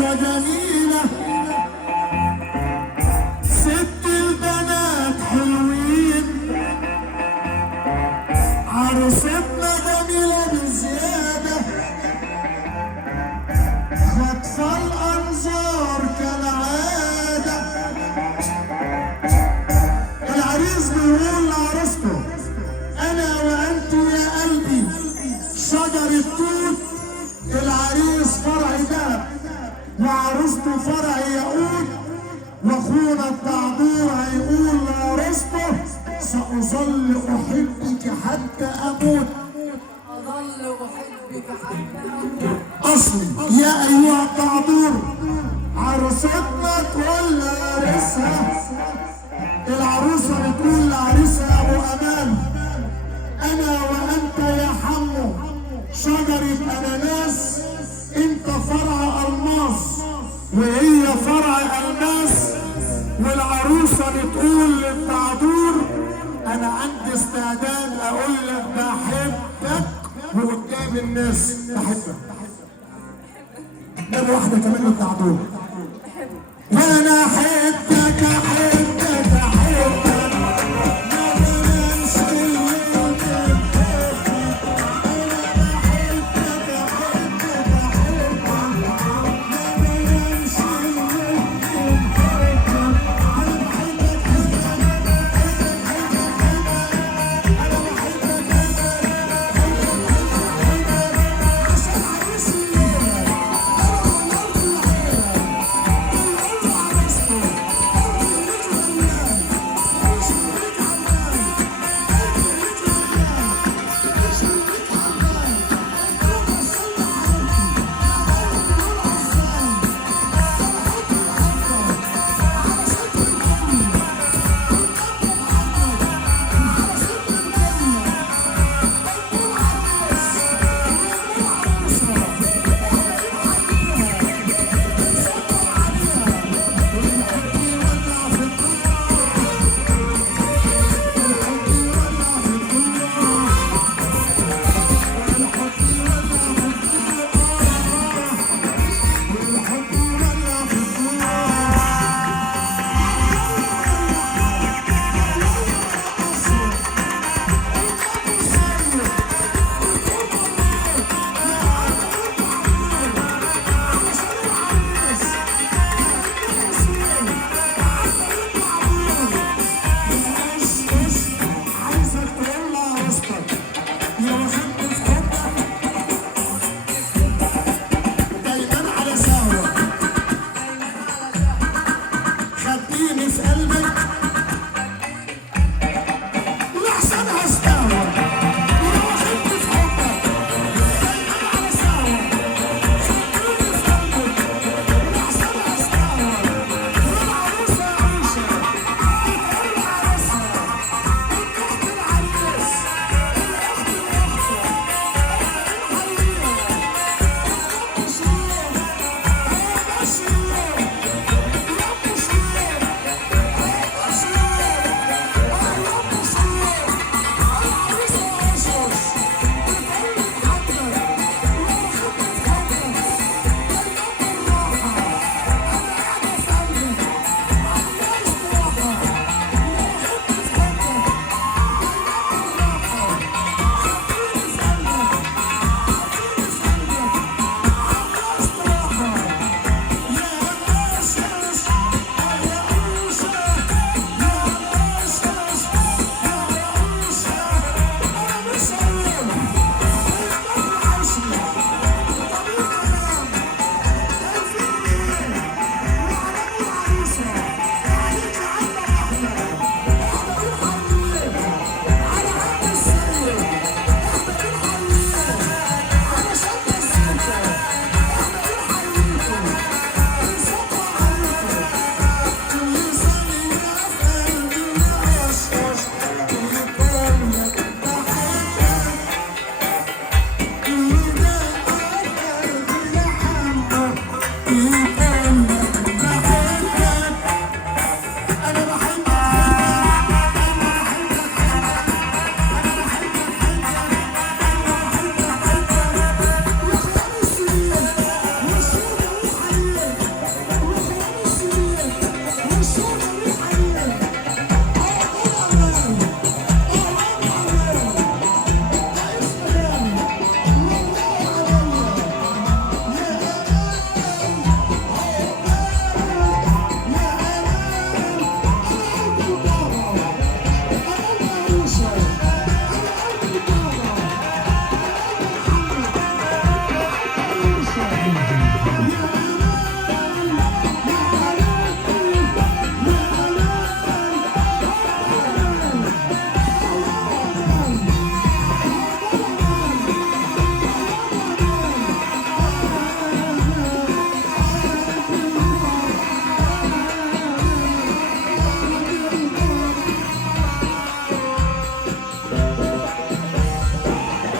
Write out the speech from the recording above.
عروسة جميلة، ست البنات حلوين، عروستنا جميلة بزيادة، خاطفة الأنظار كالعادة. العريس بيقول لعروسته أنا وأنت يا قلبي شجرة توت، العريس فرع دهب وعروسته فرع ياقوت، واخونا الدعدور هيقول لعروسته سأظل أحبك حتى أموت. أظل أحبك حتى أموت. أصلي يا أيها الدعدور، عروستنا تقول لعريسها، العروسة بتقول لعريسها أبو أمان أنا وأنت يا حمو شجرة أناناس، أنت فرع ألماس وهي فرع ألماس. والعروسة بتقول للدعدور أنا عندي استعداد أقول لك بحبك وقدام الناس بحبك. ده واحدة كمان للدعدور، وأنا أحبك أحبك أحبك. Mm-hmm.